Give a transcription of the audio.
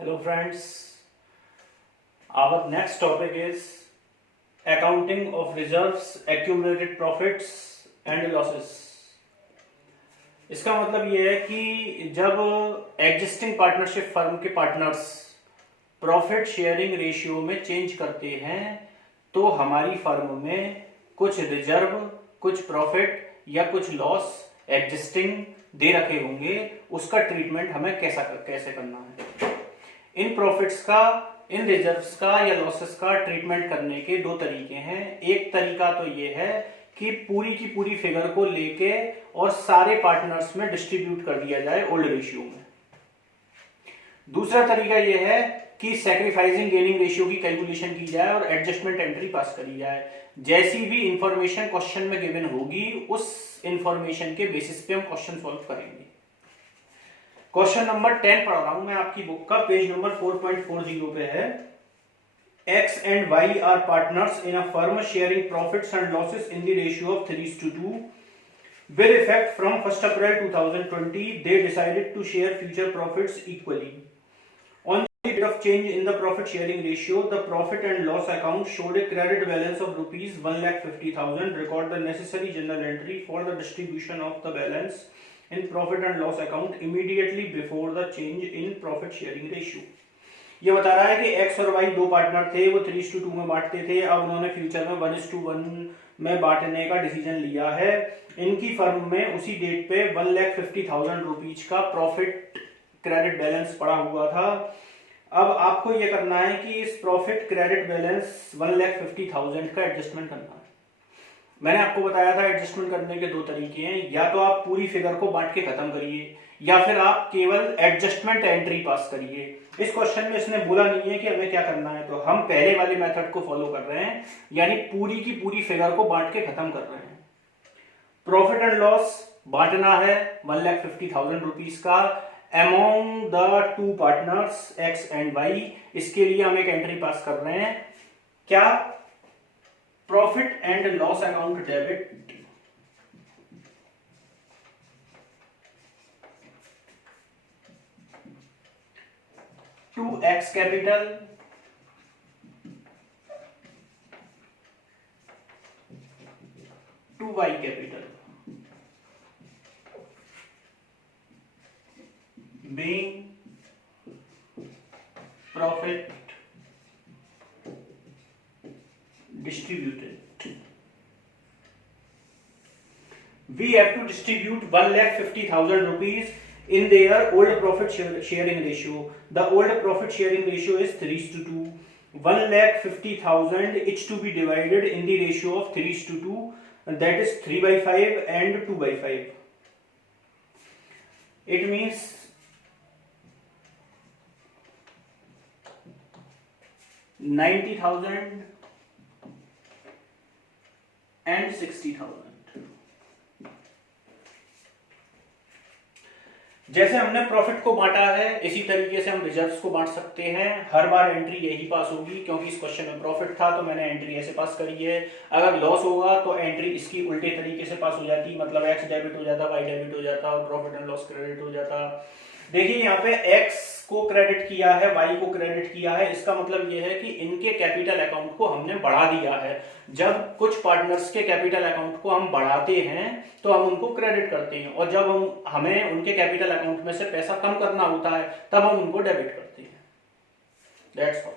Hello friends, our next topic is accounting of reserves, accumulated profits and losses. इसका मतलब ये है कि जब एग्जिस्टिंग पार्टनरशिप फर्म के पार्टनर्स प्रॉफिट शेयरिंग रेशियो में चेंज करते हैं तो हमारी फर्म में कुछ रिजर्व, कुछ प्रॉफिट या कुछ लॉस एग्जिस्टिंग दे रखे होंगे, उसका ट्रीटमेंट हमें कैसे करना है। इन प्रॉफिट्स का, इन रिजर्व्स का या लॉसेस का ट्रीटमेंट करने के दो तरीके हैं। एक तरीका तो ये है कि पूरी की पूरी फिगर को लेके और सारे पार्टनर्स में डिस्ट्रीब्यूट कर दिया जाए ओल्ड रेशियो में। दूसरा तरीका ये है कि सैक्रिफाइसिंग गेनिंग रेशियो की कैलकुलेशन की जाए और एडजस्टमेंट एंट्री पास करी जाए। जैसी भी इंफॉर्मेशन क्वेश्चन में गिवन होगी उस इंफॉर्मेशन के बेसिस पे हम क्वेश्चन सॉल्व करेंगे। क्वेश्चन नंबर 10 पढ़ रहा हूं मैं आपकी बुक का, पेज नंबर 4.40 पे है। X and Y are partners in a firm sharing profits and losses in the ratio of 3:2. With effect from 1st April 2020, they decided to share future profits equally. On the date of change in the profit sharing ratio, the profit and loss account showed a credit balance of rupees 1,50,000. Record the necessary journal entry for the distribution of the balance in profit and loss account immediately before the change in profit sharing ratio. ये बता रहा है कि x और Y दो partner थे, वो 3:2 में बांटते थे। अब उन्होंने फ्यूचर में 1:1 में बांटने का डिसीजन लिया है। इनकी फर्म में उसी डेट पे 1,50,000 रुपीज का प्रॉफिट क्रेडिट बैलेंस पड़ा हुआ था। अब आपको ये करना है कि इस प्रॉफिट क्रेडिट बैलेंस 1,50,000 का एडजस्टमेंट करना है। मैंने आपको बताया था एडजस्टमेंट करने के दो तरीके हैं, या तो आप पूरी फिगर को बांट के खत्म करिए या फिर आप केवल एडजस्टमेंट एंट्री पास करिए। इस क्वेश्चन में इसने बोला नहीं है कि हमें क्या करना है, तो हम पहले वाले मेथड को फॉलो कर रहे हैं, यानी पूरी की पूरी फिगर को बांट के खत्म कर रहे हैं। प्रॉफिट एंड लॉस बांटना है 1,50,000 रुपीज का among the two partners X and Y. इसके लिए हम एक एंट्री पास कर रहे हैं, क्या? Profit and loss account debit to X capital to Y capital being profit distributed. We have to distribute 1,50,000 rupees in their old profit sharing ratio. The old profit sharing ratio is 3:2. 1,50,000 is to be divided in the ratio of 3:2, and that is 3/5 and 2/5. It means 90,000 and 60,000। जैसे हमने profit को बांटा है इसी तरीके से हम reserves को बांट सकते हैं। हर बार एंट्री यही पास होगी, क्योंकि इस क्वेश्चन में प्रॉफिट था तो मैंने एंट्री ऐसे पास करी है। अगर लॉस होगा तो एंट्री इसकी उल्टे तरीके से पास हो जाती, मतलब एक्स डेबिट हो जाता, वाई डेबिट हो जाता और प्रॉफिट एंड लॉस क्रेडिट हो जाता। देखिए यहाँ पे एक्स को क्रेडिट किया है, वाई को क्रेडिट किया है, इसका मतलब ये है कि इनके कैपिटल अकाउंट को हमने बढ़ा दिया है। जब कुछ पार्टनर्स के कैपिटल अकाउंट को हम बढ़ाते हैं तो हम उनको क्रेडिट करते हैं, और जब हमें उनके कैपिटल अकाउंट में से पैसा कम करना होता है तब हम उनको डेबिट करते हैं। That's all.